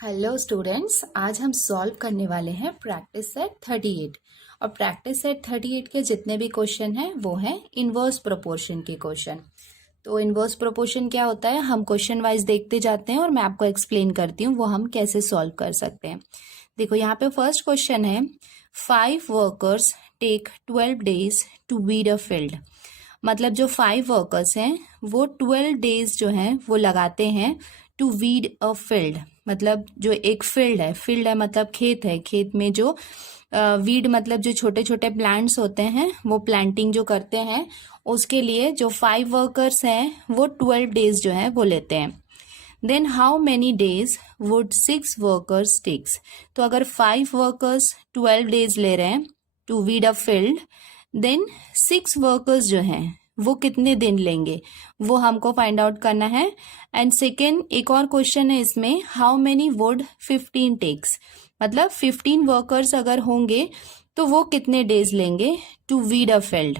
Hello students, आज हम solve करने वाले हैं प्रैक्टिस सेट 38। और प्रैक्टिस सेट 38 के जितने भी क्वेश्चन हैं वो हैं इनवर्स प्रोपोर्शन के क्वेश्चन। तो इनवर्स प्रोपोर्शन क्या होता है, हम क्वेश्चन वाइज देखते जाते हैं और मैं आपको एक्सप्लेन करती हूँ वो हम कैसे सॉल्व कर सकते हैं। देखो यहाँ पे फर्स्ट क्वेश्चन है 5 workers take 12 days to weed a field. मतलब जो 5 वर्कर्स हैं वो 12 डेज जो हैं वो लगाते हैं टू वीड अ फील्ड। मतलब जो एक फील्ड है मतलब खेत है, खेत में जो वीड मतलब जो छोटे छोटे प्लांट्स होते हैं वो प्लांटिंग जो करते हैं उसके लिए जो 5 वर्कर्स हैं वो 12 डेज जो है वो लेते हैं। Then how many days would 6 workers takes. तो अगर 5 वर्कर्स 12 डेज ले रहे हैं to weed a field, then 6 workers जो हैं वो कितने दिन लेंगे वो हमको फाइंड आउट करना है। एंड सेकेंड एक और क्वेश्चन है इसमें, हाउ मेनी वुड 15 टेक्स। मतलब 15 वर्कर्स अगर होंगे तो वो कितने डेज लेंगे टू वीड अ फील्ड।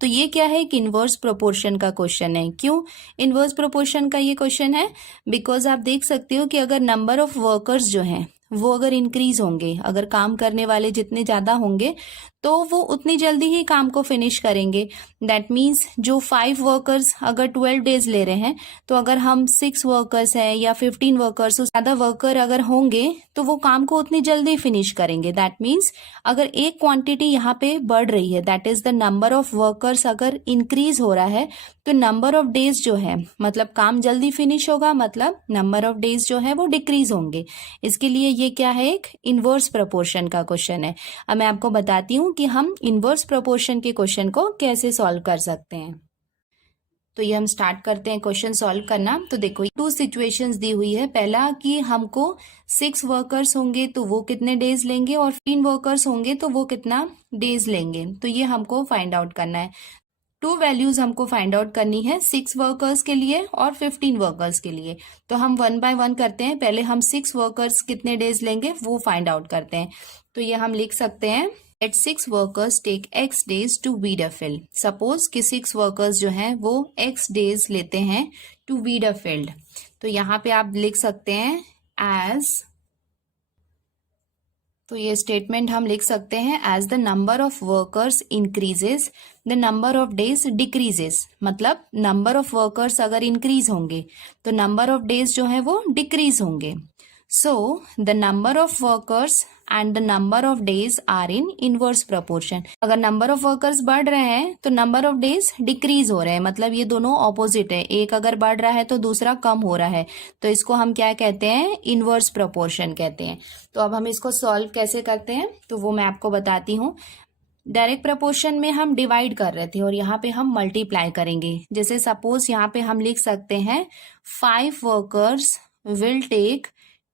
तो ये क्या है, एक इनवर्स प्रोपोर्शन का क्वेश्चन है। क्यों इनवर्स प्रोपोर्शन का ये क्वेश्चन है, बिकॉज आप देख सकते हो कि अगर नंबर ऑफ वर्कर्स जो हैं वो अगर इंक्रीज होंगे, अगर काम करने वाले जितने ज्यादा होंगे तो वो उतनी जल्दी ही काम को फिनिश करेंगे। दैट मीन्स जो 5 वर्कर्स अगर 12 डेज ले रहे हैं तो अगर हम 6 वर्कर्स हैं या 15 वर्कर्स, ज्यादा वर्कर अगर होंगे तो वो काम को उतनी जल्दी फिनिश करेंगे। दैट मीन्स अगर एक क्वांटिटी यहाँ पे बढ़ रही है, that is the number of workers अगर इंक्रीज हो रहा है, तो नंबर ऑफ डेज जो है मतलब काम जल्दी फिनिश होगा, मतलब नंबर ऑफ डेज जो है वो डिक्रीज होंगे। इसके लिए ये क्या है, एक इनवर्स प्रोपोर्शन का क्वेश्चन है। अब मैं आपको बताती हूँ कि हम इनवर्स प्रोपोर्शन के क्वेश्चन को कैसे सॉल्व कर सकते हैं। तो ये हम स्टार्ट करते हैं क्वेश्चन सॉल्व करना। तो देखो 2 सिचुएशंस दी हुई है। पहला कि हमको 6 वर्कर्स होंगे तो वो कितने डेज लेंगे, और 3 वर्कर्स होंगे तो वो कितना डेज लेंगे। तो ये हमको फाइंड आउट करना है। 2 वैल्यूज हमको फाइंड आउट करनी है, 6 वर्कर्स के लिए और 15 वर्कर्स के लिए। तो हम 1 बाय 1 करते हैं। पहले हम 6 वर्कर्स कितने डेज लेंगे वो फाइंड आउट करते हैं। तो ये हम लिख सकते हैं at 6 workers take x days to weed a field. Suppose कि 6 वर्कर्स जो हैं वो x डेज लेते हैं टू वीड अ फील्ड। तो यहाँ पे आप लिख सकते हैं एज, तो ये स्टेटमेंट हम लिख सकते हैं as the number of workers increases the number of days decreases. मतलब नंबर ऑफ वर्कर्स अगर इंक्रीज होंगे तो नंबर ऑफ डेज जो है वो डिक्रीज होंगे। So the number of workers and the number of days are in inverse proportion. अगर number of workers बढ़ रहे हैं तो नंबर ऑफ डेज डिक्रीज हो रहे हैं, मतलब ये दोनों ऑपोजिट है, एक अगर बढ़ रहा है तो दूसरा कम हो रहा है। तो इसको हम क्या कहते हैं, इनवर्स प्रोपोर्शन कहते हैं। तो अब हम इसको सॉल्व कैसे करते हैं तो वो मैं आपको बताती हूँ। डायरेक्ट प्रपोर्शन में हम डिवाइड कर रहे थे और यहाँ पे हम मल्टीप्लाई करेंगे। जैसे सपोज यहाँ पे हम लिख सकते हैं 5 workers will take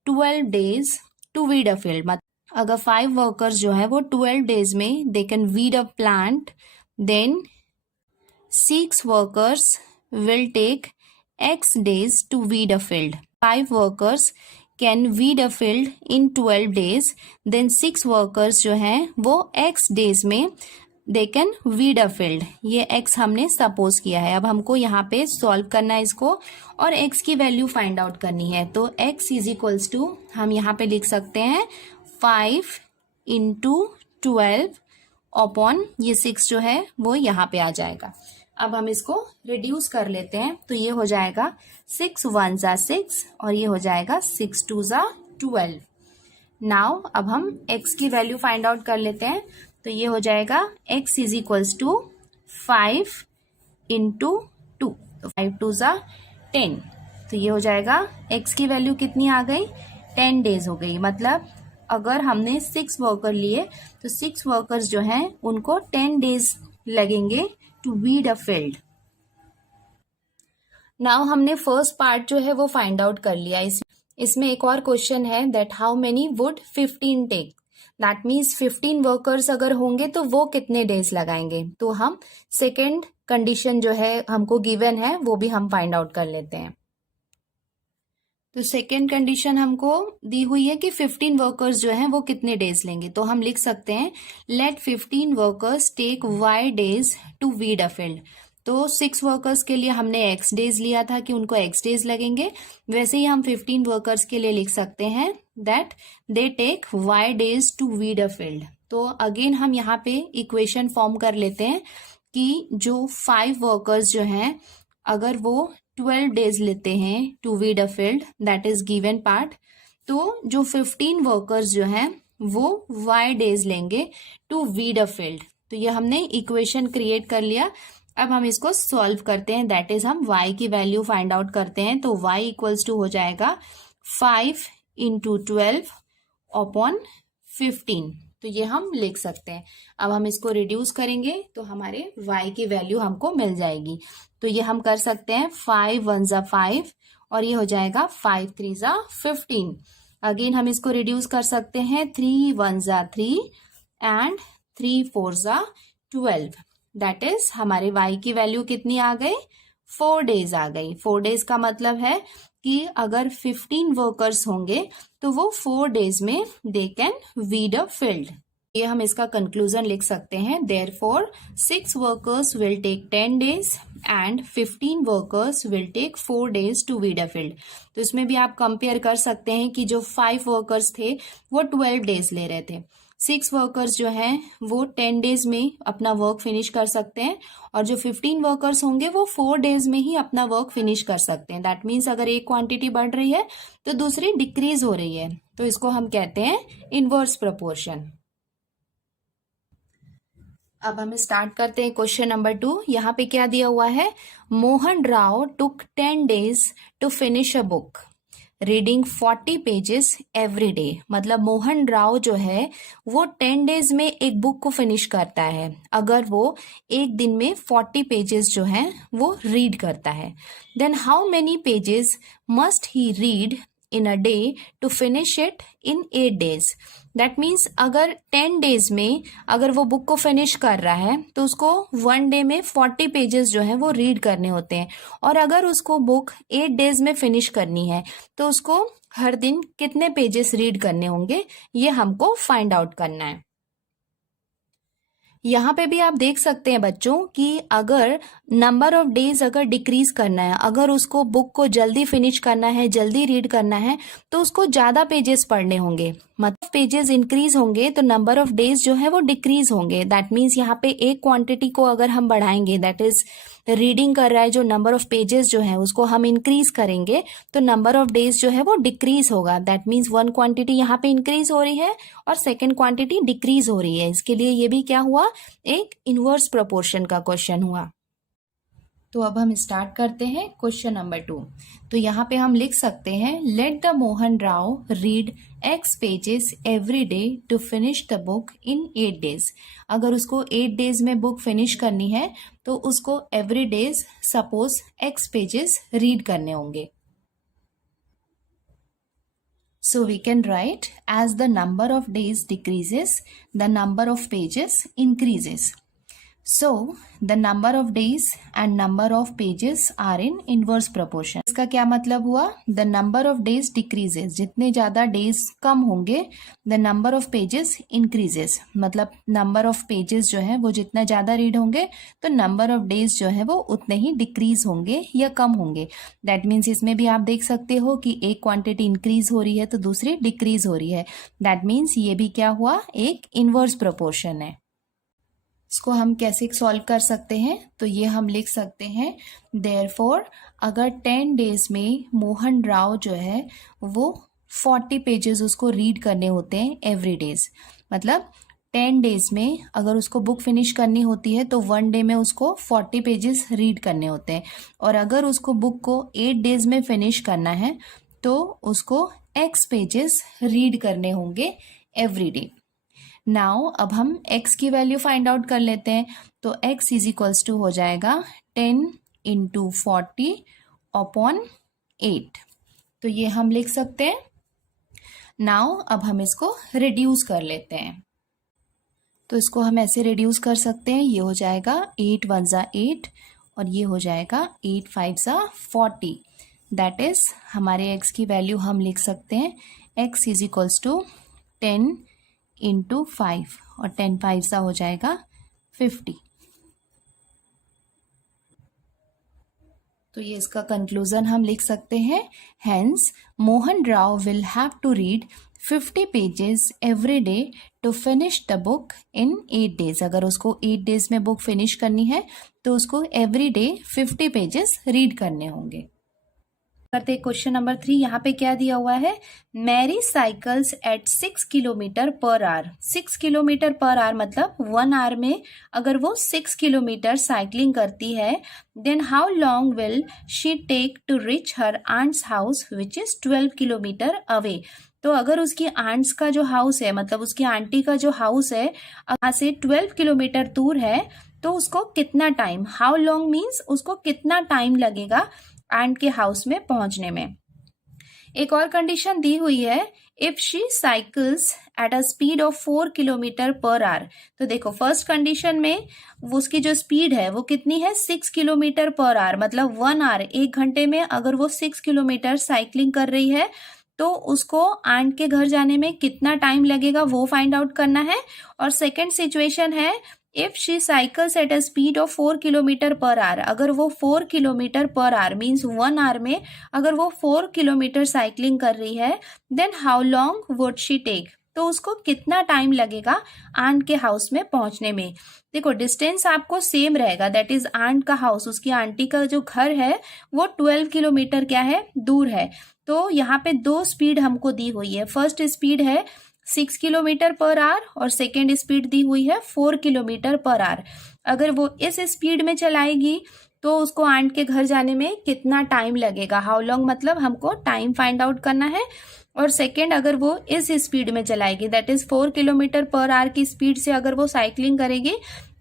12 days to weed a field. मतलब अगर 5 वर्कर्स जो है वो 12 डेज में they can weed a plant, then 6 workers will take x days to weed a field. 5 workers can weed a field in 12 days. Then 6 workers जो हैं वो x days में they can weed a field. ये x हमने suppose किया है। अब हमको यहाँ पे सॉल्व करना है इसको और x की वैल्यू फाइंड आउट करनी है। तो x इज इक्वल्स टू हम यहाँ पे लिख सकते हैं 5 इंटू 12 अपॉन ये 6 जो है वो यहाँ पे आ जाएगा। अब हम इसको रिड्यूस कर लेते हैं। तो ये हो जाएगा 6 1 जा 6 और ये हो जाएगा 6 2 जा 12। नाउ अब हम x की वैल्यू फाइंड आउट कर लेते हैं। तो ये हो जाएगा x is equals to 5 into 2। तो 5 2 जा 10। तो ये हो जाएगा x की वैल्यू कितनी आ गई, 10 डेज हो गई। मतलब अगर हमने 6 वर्कर लिए तो 6 वर्कर्स जो हैं उनको 10 डेज लगेंगे to weed a field. Now हमने फर्स्ट पार्ट जो है वो फाइंड आउट कर लिया। इसमें एक और क्वेश्चन है that how many would 15 take. That means 15 workers अगर होंगे तो वो कितने डेज लगाएंगे। तो हम सेकेंड कंडीशन जो है हमको गिवन है वो भी हम फाइंड आउट कर लेते हैं। तो सेकेंड कंडीशन हमको दी हुई है कि 15 वर्कर्स जो हैं वो कितने डेज लेंगे। तो हम लिख सकते हैं let 15 workers take y days to weed a field. तो 6 वर्कर्स के लिए हमने x डेज लिया था कि उनको x डेज लगेंगे, वैसे ही हम 15 वर्कर्स के लिए लिख सकते हैं that they take y days to weed a field. तो अगेन हम यहाँ पे इक्वेशन फॉर्म कर लेते हैं कि जो 5 वर्कर्स जो हैं अगर वो 12 डेज लेते हैं to weed a field, that is given part, तो जो 15 वर्कर्स जो हैं वो y डेज लेंगे टू वीड अ फील्ड। तो ये हमने इक्वेशन क्रिएट कर लिया। अब हम इसको सॉल्व करते हैं, दैट इज हम y की वैल्यू फाइंड आउट करते हैं। तो y इक्वल्स टू हो जाएगा 5 इंटू 12 अपॉन 15। तो ये हम लिख सकते हैं। अब हम इसको रिड्यूस करेंगे तो हमारे y की वैल्यू हमको मिल जाएगी। तो ये हम कर सकते हैं 5 1 ज़ा 5 और ये हो जाएगा 5 3 ज़ा 15। अगेन हम इसको रिड्यूस कर सकते हैं 3 1 ज़ा 3 एंड 3 4 ज़ा 12। दैट इज हमारे y की वैल्यू कितनी आ गई, 4 डेज आ गई। 4 डेज का मतलब है कि अगर 15 वर्कर्स होंगे तो वो 4 डेज में they can weed a field. ये हम इसका कंक्लूजन लिख सकते हैं, therefore 6 workers will take 10 days and 15 workers will take 4 days to weed a field. तो इसमें भी आप कंपेयर कर सकते हैं कि जो 5 वर्कर्स थे वो 12 डेज ले रहे थे, 6 वर्कर्स जो हैं वो 10 डेज में अपना वर्क फिनिश कर सकते हैं और जो 15 वर्कर्स होंगे वो 4 डेज में ही अपना वर्क फिनिश कर सकते हैं। दैट मीन्स अगर एक क्वांटिटी बढ़ रही है तो दूसरी डिक्रीज हो रही है, तो इसको हम कहते हैं इनवर्स प्रोपोर्शन। अब हम स्टार्ट करते हैं क्वेश्चन नंबर 2। यहाँ पे क्या दिया हुआ है, Mohan Rao took 10 days to finish a book reading 40 pages every day. मतलब मोहन राव जो है वो 10 डेज में एक बुक को फिनिश करता है अगर वो एक दिन में 40 पेजेस जो हैं वो रीड करता है। Then how many pages must he read in a day to finish it in 8 days. That means अगर 10 डेज में अगर वो बुक को फिनिश कर रहा है तो उसको 1 डे में 40 पेजेस जो है वो रीड करने होते हैं, और अगर उसको बुक 8 डेज में फिनिश करनी है तो उसको हर दिन कितने पेजेस रीड करने होंगे, ये हमको फाइंड आउट करना है। यहाँ पे भी आप देख सकते हैं बच्चों कि अगर नंबर ऑफ डेज अगर डिक्रीज करना है, अगर उसको बुक को जल्दी फिनिश करना है, जल्दी रीड करना है, तो उसको ज्यादा पेजेस पढ़ने होंगे। मतलब पेजेस इंक्रीज होंगे तो नंबर ऑफ डेज जो है वो डिक्रीज होंगे। दैट मीन्स यहाँ पे एक क्वांटिटी को अगर हम बढ़ाएंगे, दैट इज रीडिंग कर रहा है जो नंबर ऑफ पेजेस जो है उसको हम इंक्रीज करेंगे तो नंबर ऑफ डेज जो है वो डिक्रीज होगा। दैट मीन्स वन क्वांटिटी यहाँ पे इंक्रीज हो रही है और सेकेंड क्वांटिटी डिक्रीज हो रही है। इसके लिए ये भी क्या हुआ, एक इनवर्स प्रोपोर्शन का क्वेश्चन हुआ। तो अब हम स्टार्ट करते हैं क्वेश्चन नंबर 2। तो यहाँ पे हम लिख सकते हैं, let the Mohan Rao read x pages every day to finish the book in 8 days. अगर उसको 8 डेज में बुक फिनिश करनी है तो उसको every days suppose x pages read करने होंगे। So we can write, as the number of days decreases, the number of pages increases. So the number of days and number of pages are in inverse proportion. इसका क्या मतलब हुआ, the number of days decreases, जितने ज्यादा days कम होंगे the number of pages increases। मतलब number of pages जो है वो जितना ज्यादा read होंगे तो number of days जो है वो उतने ही decrease होंगे या कम होंगे। That means इसमें भी आप देख सकते हो कि एक quantity increase हो रही है तो दूसरी decrease हो रही है। That means ये भी क्या हुआ, एक inverse proportion है। इसको हम कैसे सॉल्व कर सकते हैं, तो ये हम लिख सकते हैं, देयरफॉर अगर 10 डेज में मोहन राव जो है वो 40 पेजेस उसको रीड करने होते हैं एवरी डेज। मतलब 10 डेज में अगर उसको बुक फिनिश करनी होती है तो 1 डे में उसको 40 पेजेस रीड करने होते हैं, और अगर उसको बुक को 8 डेज में फिनिश करना है तो उसको x पेजेस रीड करने होंगे एवरी डे। नाउ अब हम x की वैल्यू फाइंड आउट कर लेते हैं। तो x इज इक्वल्स टू हो जाएगा 10 इंटू 40 अपॉन 8। तो ये हम लिख सकते हैं। नाउ अब हम इसको रिड्यूस कर लेते हैं। तो इसको हम ऐसे रिड्यूस कर सकते हैं, ये हो जाएगा 8 1 ज़ा 8 और ये हो जाएगा 8 5 ज़ा 40। दैट इज हमारे x की वैल्यू हम लिख सकते हैं, x is equals to 10 into 5 और 10 5 सा हो जाएगा 50। तो ये इसका कंक्लूजन हम लिख सकते हैं, hence Mohan Rao will have to read 50 pages every day to finish the book in 8 days. अगर उसको 8 डेज में बुक फिनिश करनी है तो उसको एवरी डे 50 पेजेस रीड करने होंगे। करते क्वेश्चन नंबर 3। यहाँ पे क्या दिया हुआ है, Mary cycles at 6 kilometer per hour. 6 kilometer per hour मतलब 1 आवर में अगर वो 6 किलोमीटर साइकिलिंग करती है, then how long will she take to reach her aunt's house which is 12 kilometer away. तो अगर उसकी आंट्स का जो हाउस है, मतलब उसकी आंटी का जो हाउस है वहां से 12 किलोमीटर दूर है, तो उसको कितना टाइम, हाउ लॉन्ग मीन्स उसको कितना टाइम लगेगा आंट के हाउस में पहुंचने में। एक और कंडीशन दी हुई है, if she cycles at a speed of 4 kilometer per our. तो देखो फर्स्ट कंडीशन में वो उसकी जो स्पीड है वो कितनी है, 6 किलोमीटर पर आवर, मतलब 1 आवर, 1 घंटे में अगर वो 6 किलोमीटर साइकिलिंग कर रही है तो उसको आंट के घर जाने में कितना टाइम लगेगा वो फाइंड आउट करना है। और सेकेंड सिचुएशन है, if she cycles at a speed of 4 kilometer per our. अगर वो 4 kilometer per hour means 1 our में अगर वो 4 किलोमीटर साइकिलिंग कर रही है, then how long would she take, तो उसको कितना टाइम लगेगा आंट के हाउस में पहुंचने में। देखो डिस्टेंस आपको सेम रहेगा, दैट इज आंट का हाउस, उसकी आंटी का जो घर है वो 12 किलोमीटर क्या है, दूर है। तो यहाँ पे 2 स्पीड हमको दी हुई है, फर्स्ट स्पीड है 6 किलोमीटर पर आवर और सेकेंड स्पीड दी हुई है 4 किलोमीटर पर आवर। अगर वो इस स्पीड में चलाएगी तो उसको आंट के घर जाने में कितना टाइम लगेगा, हाउ लॉन्ग मतलब हमको टाइम फाइंड आउट करना है। और सेकेंड, अगर वो इस स्पीड में चलाएगी, that is 4 kilometer per our की स्पीड से अगर वो साइकिलिंग करेगी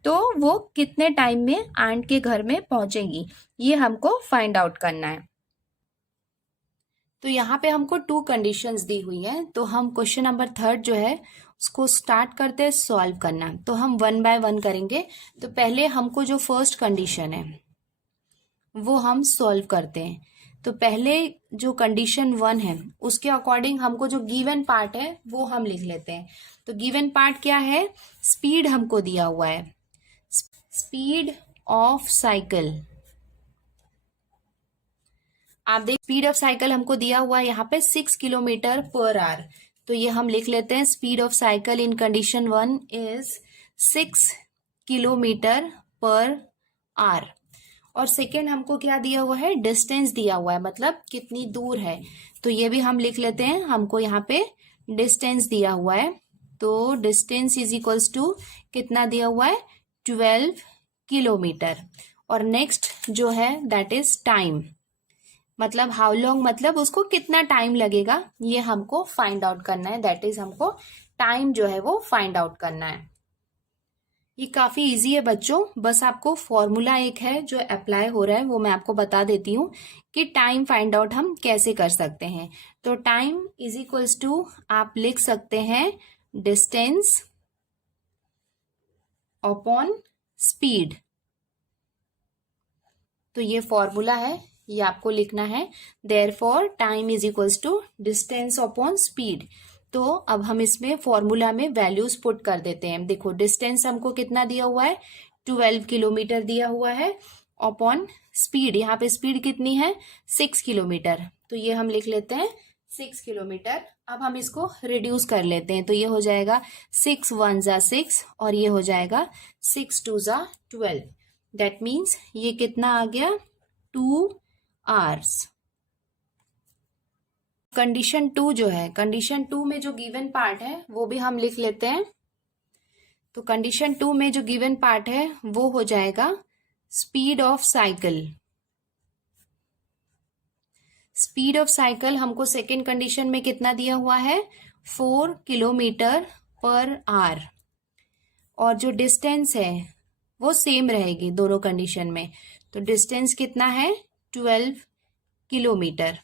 तो वो कितने टाइम में आंट के घर में पहुंचेगी, ये हमको फाइंड आउट करना है। तो यहाँ पे हमको 2 कंडीशंस दी हुई है, तो हम क्वेश्चन नंबर 3 जो है उसको स्टार्ट करते हैं सॉल्व करना। तो हम 1 बाय 1 करेंगे। तो पहले हमको जो फर्स्ट कंडीशन है वो हम सॉल्व करते हैं। तो पहले जो कंडीशन 1 है उसके अकॉर्डिंग हमको जो गिवन पार्ट है वो हम लिख लेते हैं। तो गिवन पार्ट क्या है, स्पीड हमको दिया हुआ है, स्पीड ऑफ साइकिल। आप देख स्पीड ऑफ साइकिल हमको दिया हुआ है यहाँ पे 6 किलोमीटर पर आवर। तो ये हम लिख लेते हैं, speed of cycle in condition 1 is 6 kilometer per our. और सेकेंड हमको क्या दिया हुआ है, डिस्टेंस दिया हुआ है, मतलब कितनी दूर है। तो ये भी हम लिख लेते हैं, हमको यहाँ पे डिस्टेंस दिया हुआ है। तो डिस्टेंस इज इक्वल्स टू कितना दिया हुआ है, 12 किलोमीटर। और नेक्स्ट जो है दैट इज टाइम, मतलब हाउ लॉन्ग मतलब उसको कितना टाइम लगेगा, ये हमको फाइंड आउट करना है, दैट इज हमको टाइम जो है वो फाइंड आउट करना है। ये काफी इजी है बच्चों, बस आपको फॉर्मूला एक है जो अप्लाई हो रहा है वो मैं आपको बता देती हूँ कि टाइम फाइंड आउट हम कैसे कर सकते हैं। तो टाइम इज इक्वल्स टू आप लिख सकते हैं डिस्टेंस अपॉन स्पीड। तो ये फॉर्मूला है, ये आपको लिखना है, therefore time is equals to distance upon speed. तो अब हम इसमें फॉर्मूला में वैल्यूज पुट कर देते हैं। देखो डिस्टेंस हमको कितना दिया हुआ है, 12 किलोमीटर दिया हुआ है, अपॉन स्पीड, यहाँ पे स्पीड कितनी है 6 किलोमीटर। तो ये हम लिख लेते हैं 6 किलोमीटर। अब हम इसको रिड्यूस कर लेते हैं, तो ये हो जाएगा 6 1 जा 6 और ये हो जाएगा 6 2 जा 12। दैट मीन्स ये कितना आ गया, 2 आवर्स। कंडीशन 2 जो है, कंडीशन 2 में जो गिवन पार्ट है वो भी हम लिख लेते हैं। तो कंडीशन 2 में जो गिवन पार्ट है वो हो जाएगा speed of cycle. Speed of cycle हमको सेकेंड कंडीशन में कितना दिया हुआ है, 4 किलोमीटर पर आवर। और जो डिस्टेंस है वो सेम रहेगी दोनों कंडीशन में। तो डिस्टेंस कितना है, 12 किलोमीटर।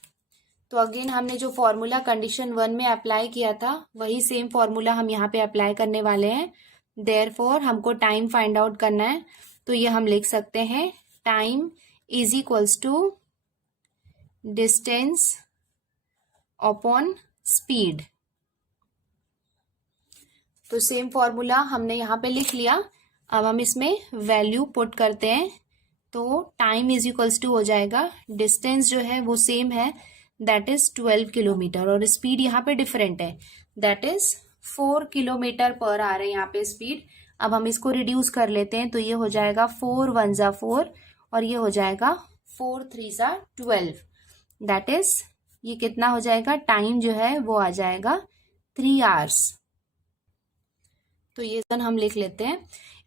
तो अगेन हमने जो फॉर्मूला कंडीशन 1 में अप्लाई किया था वही सेम फॉर्मूला हम यहाँ पे अप्लाई करने वाले हैं। देयरफॉर हमको टाइम फाइंड आउट करना है। तो ये हम लिख सकते हैं, time is equals to distance upon speed. तो सेम फॉर्मूला हमने यहाँ पे लिख लिया। अब हम इसमें वैल्यू पुट करते हैं। तो टाइम इज इक्वल्स टू हो जाएगा, डिस्टेंस जो है वो सेम है, दैट इज 12 किलोमीटर, और स्पीड यहाँ पे डिफरेंट है, that is 4 kilometer per hour है यहाँ पे स्पीड। अब हम इसको रिड्यूस कर लेते हैं, तो ये हो जाएगा 4 1 जा 4 और ये हो जाएगा 4 3 जा 12, दैट इज ये कितना हो जाएगा, टाइम जो है वो आ जाएगा 3 आवर्स। तो ये हम लिख लेते हैं,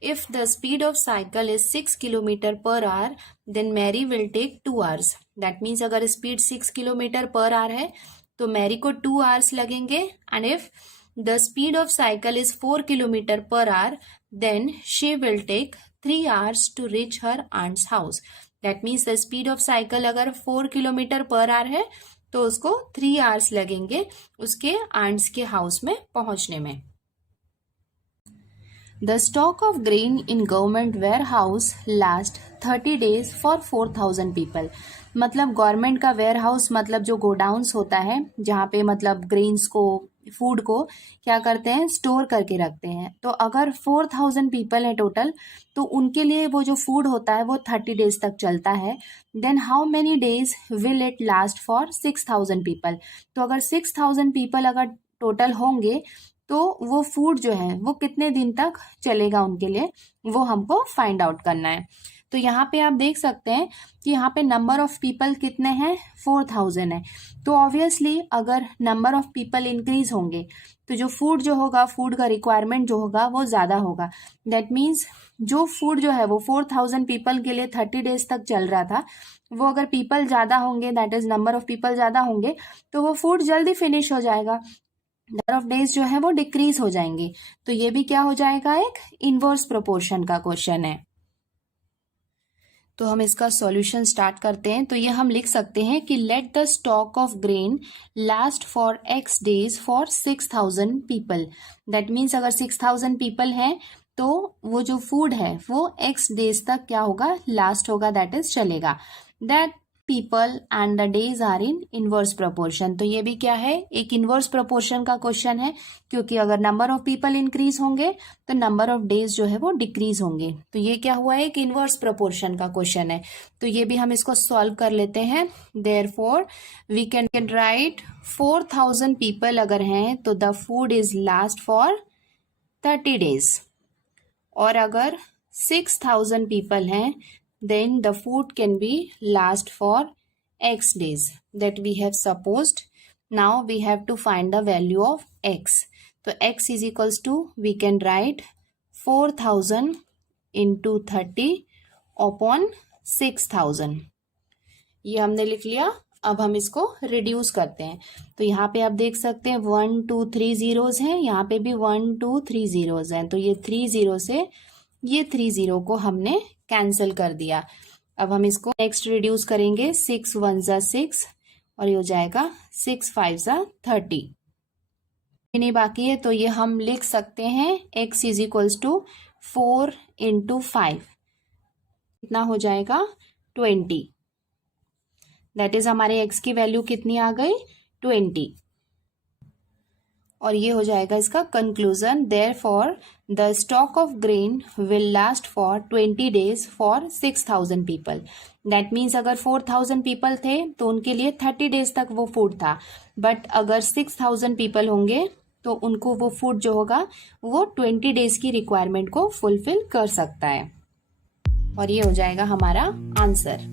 if the speed of cycle is 6 kilometer per hour then Mary will take 2 hours. That means अगर स्पीड 6 किलोमीटर पर आवर है तो मैरी को 2 आवर्स लगेंगे, and if the speed of cycle is 4 kilometer per hour then she will take 3 hours to reach her aunt's house. That means the speed of cycle अगर 4 kilometer per hour है तो उसको 3 hours लगेंगे उसके ants के house में पहुंचने में। The stock of grain in government warehouse last 30 days for 4,000 people। मतलब गवर्नमेंट का वेयर हाउस मतलब जो गोडाउन्स होता है जहाँ पे मतलब ग्रेन्स को, फूड को क्या करते हैं, स्टोर करके रखते हैं। तो अगर 4,000 पीपल है टोटल, तो उनके लिए वो जो फूड होता है वो 30 डेज तक चलता है। Then how many days will it last for 6,000 people. तो अगर 6,000 पीपल अगर टोटल होंगे तो वो फूड जो है वो कितने दिन तक चलेगा उनके लिए, वो हमको फाइंड आउट करना है। तो यहाँ पे आप देख सकते हैं कि यहाँ पे नंबर ऑफ पीपल कितने हैं, 4,000 है। तो ऑब्वियसली अगर नंबर ऑफ पीपल इंक्रीज होंगे तो जो फूड जो होगा, फूड का रिक्वायरमेंट जो होगा वो ज़्यादा होगा। दैट मीन्स जो फूड जो है वो 4,000 पीपल के लिए 30 डेज तक चल रहा था, वो अगर पीपल ज़्यादा होंगे, that is number of people ज़्यादा होंगे, तो वो फूड जल्दी फिनिश हो जाएगा, नंबर ऑफ डेज जो है वो डिक्रीज हो जाएंगे। तो ये भी क्या हो जाएगा, एक इनवर्स प्रोपोर्शन का क्वेश्चन है। तो हम इसका सॉल्यूशन स्टार्ट करते हैं। तो ये हम लिख सकते हैं कि let the stock of grain last for x days for 6,000 people. That means अगर 6,000 पीपल हैं तो वो जो फूड है वो x डेज तक क्या होगा, लास्ट होगा, दैट इज चलेगा। That people and the days are in inverse proportion. तो ये भी क्या है, एक इनवर्स प्रोपोर्शन का क्वेश्चन है, क्योंकि अगर नंबर ऑफ पीपल इंक्रीज होंगे तो नंबर ऑफ डेज जो है वो डिक्रीज होंगे। तो ये क्या हुआ है, एक इनवर्स प्रोपोर्शन का क्वेश्चन है। तो ये भी हम इसको सॉल्व कर लेते हैं। Therefore we can write 4,000 people अगर हैं तो the food is last for 30 days, और अगर 6,000 पीपल हैं then the food can be last for x days that we have supposed. Now we have to find the value of x. So x is equals to, we can write 4,000 into 30 upon 6,000। ये हमने लिख लिया। अब हम इसको reduce करते हैं। तो यहाँ पे आप देख सकते हैं 1 2 3 जीरोज हैं, यहाँ पे भी 1 2 3 जीरोज हैं। तो ये 3 जीरो से ये 3 जीरो को हमने कैंसिल कर दिया। अब हम इसको नेक्स्ट रिड्यूस करेंगे, 6 1 जा 6 और ये हो जाएगा 6 5 जा 30। नहीं बाकी है, तो ये हम लिख सकते हैं x is equals to 4 into 5, कितना हो जाएगा 20। दैट इज हमारे x की वैल्यू कितनी आ गई, 20। और ये हो जाएगा इसका conclusion. Therefore the stock of grain will last for 20 days for 6,000 people. That means अगर 4,000 पीपल थे तो उनके लिए 30 डेज तक वो फूड था, बट अगर 6,000 पीपल होंगे तो उनको वो फूड जो होगा वो 20 डेज की रिक्वायरमेंट को फुलफिल कर सकता है। और ये हो जाएगा हमारा आंसर।